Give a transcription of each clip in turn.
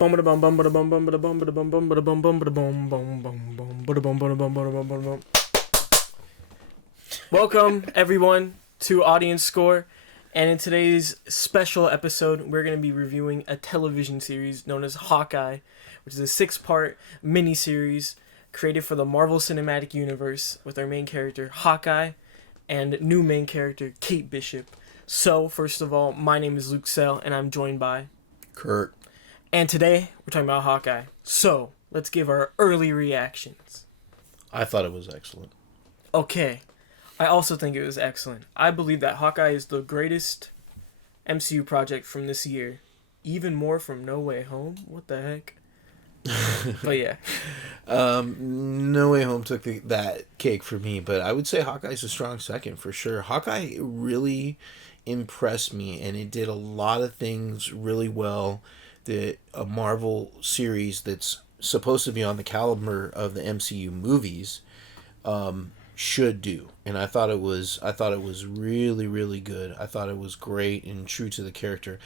Welcome everyone to Audience Score, and in today's special episode, we're going to be reviewing a television series known as Hawkeye, which is a 6-part miniseries created for the Marvel Cinematic Universe with our main character Hawkeye and new main character Kate Bishop. So, first of all, my name is Luke Sell, and I'm joined by Curt. And today, we're talking about Hawkeye. So, let's give our early reactions. I thought it was excellent. Okay. I also think it was excellent. I believe that Hawkeye is the greatest MCU project from this year. Even more from No Way Home. What the heck? But yeah. No Way Home took that cake for me, but I would say Hawkeye's a strong second for sure. Hawkeye really impressed me, and it did a lot of things really well that a Marvel series that's supposed to be on the caliber of the MCU movies should do. And I thought it was really, really good. I thought it was great and true to the character.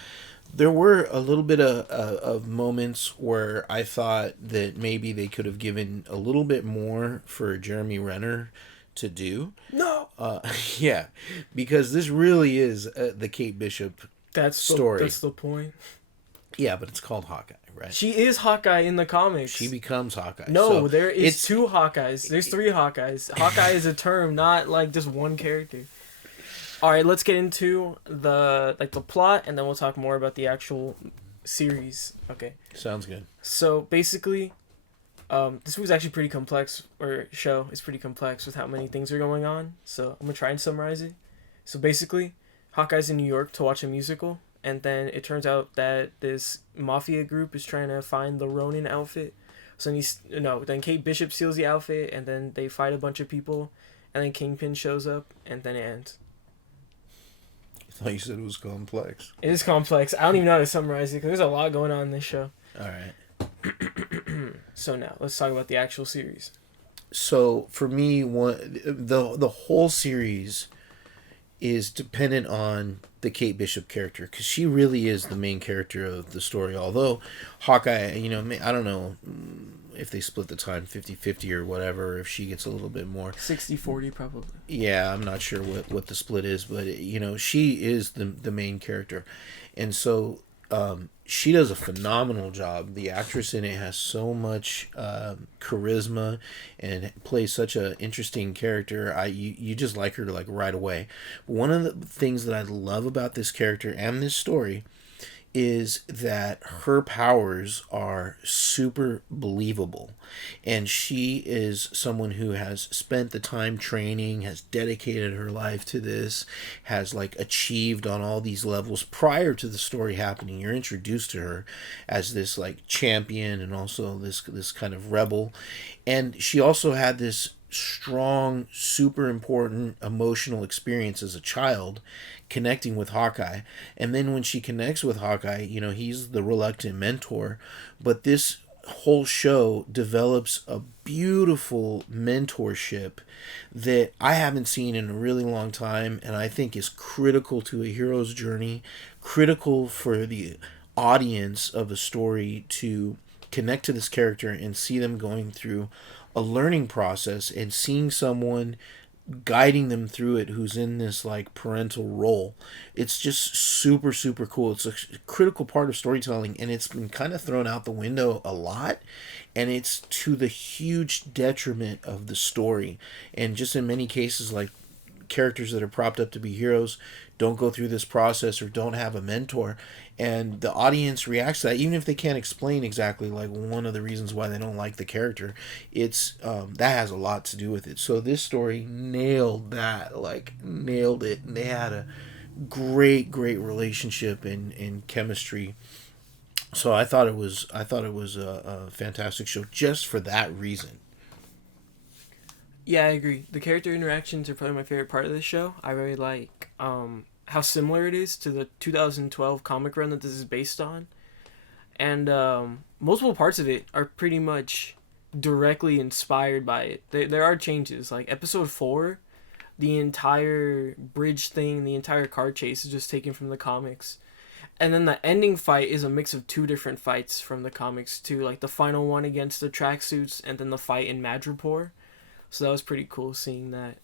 There were a little bit of moments where I thought that maybe they could have given a little bit more for Jeremy Renner to do. No! Yeah, because this really is the Kate Bishop story. That's the point. Yeah, but it's called Hawkeye, right? She is Hawkeye in the comics. She becomes Hawkeye. No, so there is 2 Hawkeyes. There's 3 Hawkeyes. Hawkeye is a term, not like just one character. All right, let's get into the plot, and then we'll talk more about the actual series. Okay. Sounds good. So basically, this was actually pretty complex, or show is pretty complex with how many things are going on. So I'm gonna try and summarize it. So basically, Hawkeye's in New York to watch a musical, and then it turns out that this mafia group is trying to find the Ronin outfit. So then Kate Bishop steals the outfit, and then they fight a bunch of people, and then Kingpin shows up, and then it ends. I thought you said it was complex. It is complex. I don't even know how to summarize it because there's a lot going on in this show. All right. So now let's talk about the actual series. So for me, the whole series is dependent on the Kate Bishop character, because she really is the main character of the story. Although Hawkeye, I don't know if they split the time 50-50 or whatever, if she gets a little bit more. 60-40 probably. Yeah, I'm not sure what the split is, but she is the main character. And so she does a phenomenal job. The actress in it has so much charisma and plays such an interesting character. You just like her right away. But one of the things that I love about this character and this story is that her powers are super believable, and she is someone who has spent the time training, has dedicated her life to this, has achieved on all these levels. Prior to the story happening, you're introduced to her as this champion and also this kind of rebel, and she also had this strong, super important emotional experience as a child connecting with Hawkeye. And then when she connects with Hawkeye, he's the reluctant mentor, but this whole show develops a beautiful mentorship that I haven't seen in a really long time, and I think is critical to a hero's journey, critical for the audience of a story to connect to this character and see them going through a learning process and seeing someone guiding them through it who's in this parental role. It's just super, super cool. It's a critical part of storytelling, and it's been kind of thrown out the window a lot, and it's to the huge detriment of the story. And just in many cases, characters that are propped up to be heroes don't go through this process or don't have a mentor, and the audience reacts to that, even if they can't explain exactly one of the reasons why they don't like the character. It's that has a lot to do with it. So this story nailed that, nailed it, and they had a great relationship and chemistry. So I thought it was a fantastic show just for that reason. Yeah, I agree. The character interactions are probably my favorite part of this show. I really like how similar it is to the 2012 comic run that this is based on. And multiple parts of it are pretty much directly inspired by it. There are changes. Episode 4, the entire bridge thing, the entire car chase is just taken from the comics. And then the ending fight is a mix of two different fights from the comics too, like the final one against the tracksuits, and then the fight in Madripoor. So that was pretty cool seeing that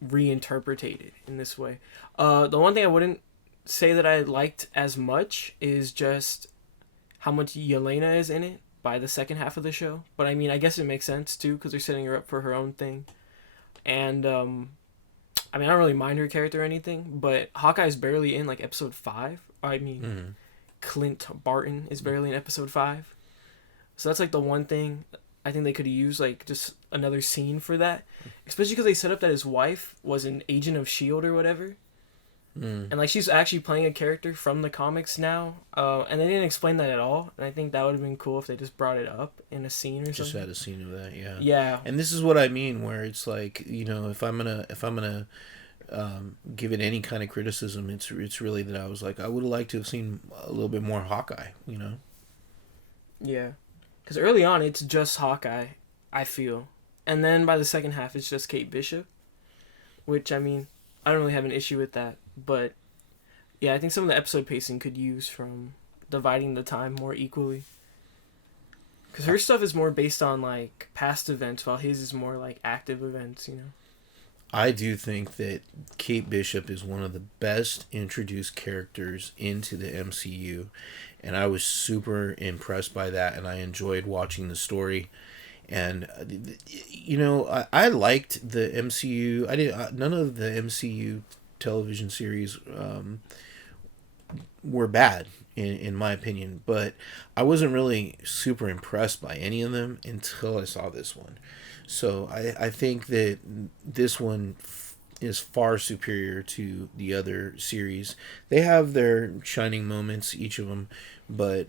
reinterpreted in this way. The one thing I wouldn't say that I liked as much is just how much Yelena is in it by the second half of the show. But I mean, I guess it makes sense too because they're setting her up for her own thing. And I mean, I don't really mind her character or anything, but Hawkeye's barely in like episode 5. I mean, Clint Barton is barely in episode 5. So that's like the one thing I think they could have used, like just another scene for that, especially because they set up that his wife was an agent of S.H.I.E.L.D. or whatever. And like she's actually playing a character from the comics now, and they didn't explain that at all. And I think that would have been cool if they just brought it up in a scene or something. Just had a scene of that, yeah. Yeah. And this is what I mean, where it's like, you know, if I'm gonna give it any kind of criticism, it's really that I was like, I would have liked to have seen a little bit more Hawkeye, you know. Yeah, because early on it's just Hawkeye, I feel, and then by the second half it's just Kate Bishop, which I mean, I don't really have an issue with that. But yeah, I think some of the episode pacing could use from dividing the time more equally. Because her stuff is more based on like past events, while his is more like active events, you know. I do think that Kate Bishop is one of the best introduced characters into the MCU, and I was super impressed by that, and I enjoyed watching the story. And you know, I liked the MCU. None of the MCU television series were bad in my opinion, but I wasn't really super impressed by any of them until I saw this one. So I think that this one is far superior to the other series. They have their shining moments, each of them, but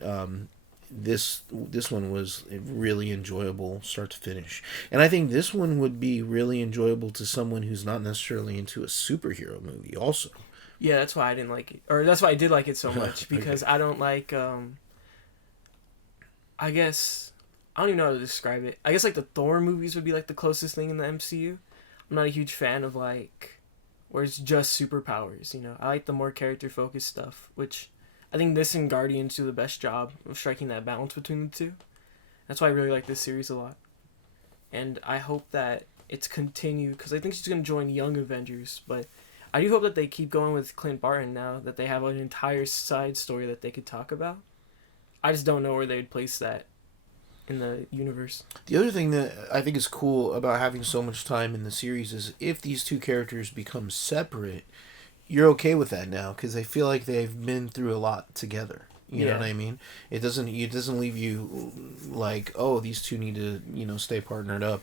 this one was really enjoyable start to finish. And I think this one would be really enjoyable to someone who's not necessarily into a superhero movie also. Yeah, that's why I didn't like it. Or that's why I did like it so much. Because okay. I don't like, I guess, I don't even know how to describe it. I guess like the Thor movies would be like the closest thing in the MCU. I'm not a huge fan of like, where it's just superpowers, you know. I like the more character-focused stuff, which I think this and Guardians do the best job of striking that balance between the two. That's why I really like this series a lot. And I hope that it's continued, because I think she's going to join Young Avengers, but I do hope that they keep going with Clint Barton now, that they have an entire side story that they could talk about. I just don't know where they'd place that in the universe. The other thing that I think is cool about having so much time in the series is if these two characters become separate, you're okay with that now, because I feel like they've been through a lot together. You know what I mean? It doesn't leave you like, oh, these two need to, you know, stay partnered up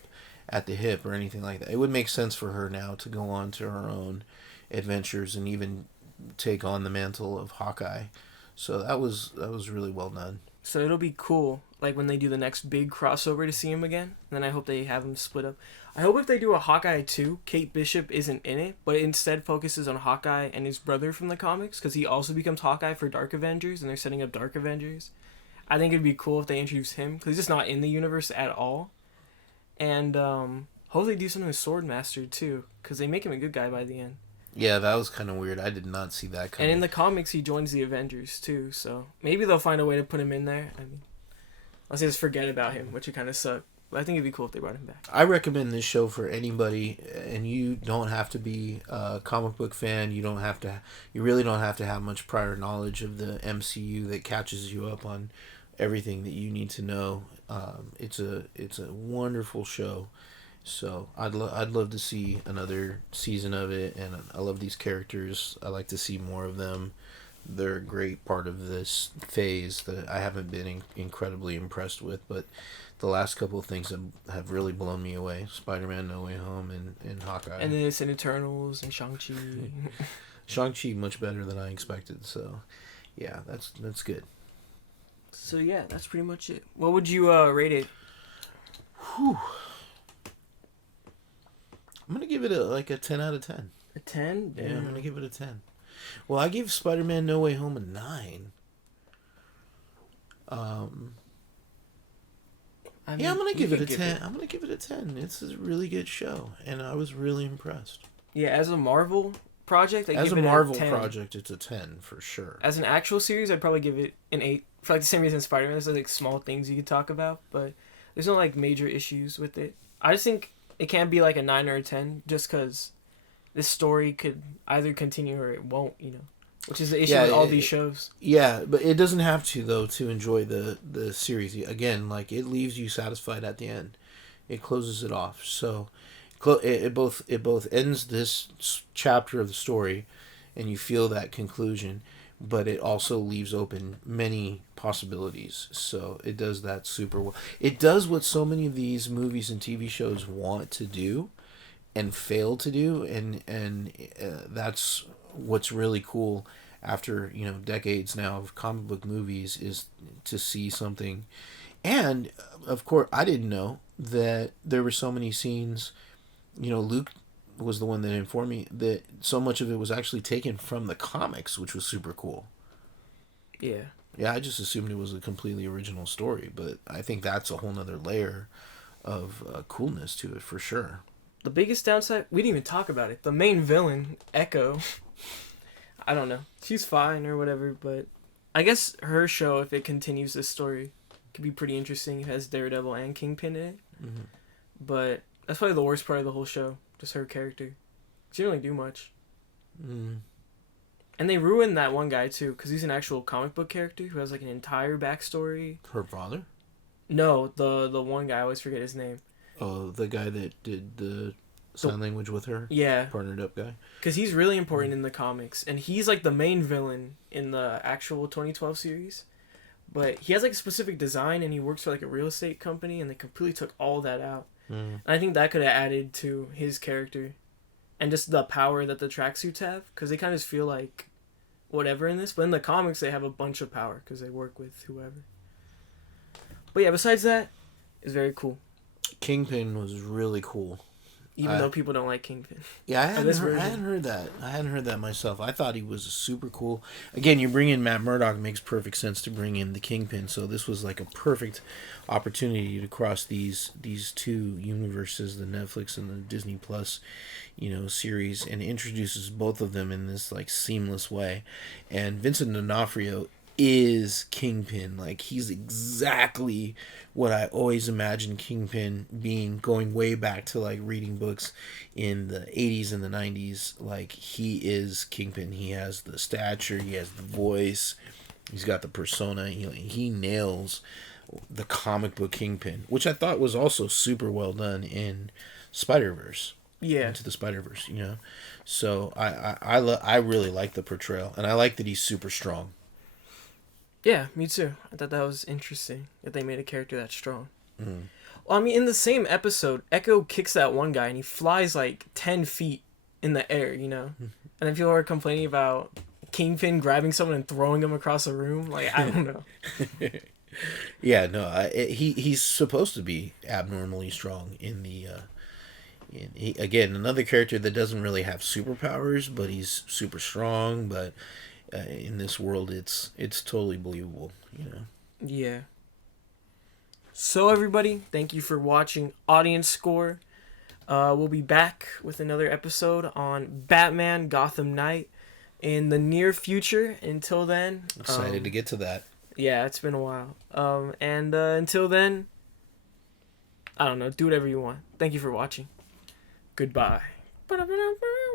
at the hip or anything like that. It would make sense for her now to go on to her own adventures and even take on the mantle of Hawkeye. So that was really well done. So it'll be cool, like when they do the next big crossover to see him again. And then I hope they have him split up. I hope if they do a Hawkeye 2, Kate Bishop isn't in it, but instead focuses on Hawkeye and his brother from the comics, because he also becomes Hawkeye for Dark Avengers, and they're setting up Dark Avengers. I think it'd be cool if they introduce him, because he's just not in the universe at all. And hopefully do something with Swordmaster too, because they make him a good guy by the end. Yeah, that was kind of weird. I did not see that coming. And in the comics, he joins the Avengers too, so maybe they'll find a way to put him in there. I mean, unless they just forget about him, which would kind of suck. But I think it'd be cool if they brought him back. I recommend this show for anybody, and you don't have to be a comic book fan. You really don't have to have much prior knowledge of the MCU that catches you up on everything that you need to know. It's a wonderful show. So I'd love to see another season of it, and I love these characters. I like to see more of them. They're a great part of this phase that I haven't been incredibly impressed with, but the last couple of things have really blown me away. Spider-Man No Way Home and Hawkeye. And this and Eternals and Shang-Chi. Shang-Chi much better than I expected, so yeah, that's good. So yeah, that's pretty much it. What would you rate it? Whew. I'm going to give it a 10 out of 10. A 10? Yeah, I'm going to give it a 10. Well, I gave Spider-Man No Way Home a 9. I'm going to give it a 10. I'm going to give it a 10. It's a really good show, and I was really impressed. Yeah, as a Marvel project, I As give a it Marvel a 10. project, it's a 10 for sure. As an actual series, I'd probably give it an 8. For like the same reason Spider-Man, there's like small things you could talk about, but there's no like major issues with it. I just think it can't be like a 9 or a 10 just because this story could either continue or it won't, which is the issue with all these shows. Yeah, but it doesn't have to though to enjoy the series. Again, like it leaves you satisfied at the end. It closes it off. So it both ends this chapter of the story and you feel that conclusion, but it also leaves open many possibilities. So it does that super well. It does what so many of these movies and TV shows want to do and fail to do, and that's what's really cool after decades now of comic book movies, is to see something. And of course I didn't know that there were so many scenes. Luke was the one that informed me that so much of it was actually taken from the comics, which was super cool. Yeah. Yeah, I just assumed it was a completely original story, but I think that's a whole nother layer of coolness to it for sure. The biggest downside, we didn't even talk about it. The main villain, Echo. I don't know. She's fine or whatever, but I guess her show, if it continues this story, could be pretty interesting. It has Daredevil and Kingpin in it. Mm-hmm. But that's probably the worst part of the whole show. Just her character. She didn't really do much. Mm. And they ruined that one guy, too, because he's an actual comic book character who has, like, an entire backstory. Her father? No, the one guy. I always forget his name. Oh, the guy that did the sign language with her? Yeah. Partnered up guy? Because he's really important in the comics. And he's, like, the main villain in the actual 2012 series. But he has, like, a specific design, and he works for, like, a real estate company, and they completely took all that out. And I think that could have added to his character. And just the power that the tracksuits have. Because they kind of just feel like whatever in this. But in the comics, they have a bunch of power. Because they work with whoever. But yeah, besides that, it's very cool. Kingpin was really cool. Even though people don't like Kingpin. Yeah, I hadn't heard that. I hadn't heard that myself. I thought he was super cool. Again, you bring in Matt Murdock, makes perfect sense to bring in the Kingpin. So this was like a perfect opportunity to cross these two universes, the Netflix and the Disney Plus, series, and introduces both of them in this like seamless way. And Vincent D'Onofrio is Kingpin. Like, he's exactly what I always imagined Kingpin being, going way back to like reading books in the 80s and the 90s. Like, he is Kingpin. He has the stature, he has the voice, he's got the persona. He nails the comic book Kingpin, which I thought was also super well done in Spider-Verse. Yeah. Into the Spider-Verse, So I really like the portrayal, and I like that he's super strong. Yeah, me too. I thought that was interesting that they made a character that strong. Mm. Well, I mean, in the same episode, Echo kicks that one guy and he flies like 10 feet in the air, And then people are complaining about Kingpin grabbing someone and throwing him across a room. Like, I don't know. Yeah, no, he's supposed to be abnormally strong in the... again, another character that doesn't really have superpowers, but he's super strong, but... in this world, it's totally believable, Yeah. So everybody, thank you for watching Audience Score. We'll be back with another episode on Batman Gotham Knight in the near future. Until then, excited to get to that. Yeah, it's been a while. And until then, I don't know. Do whatever you want. Thank you for watching. Goodbye.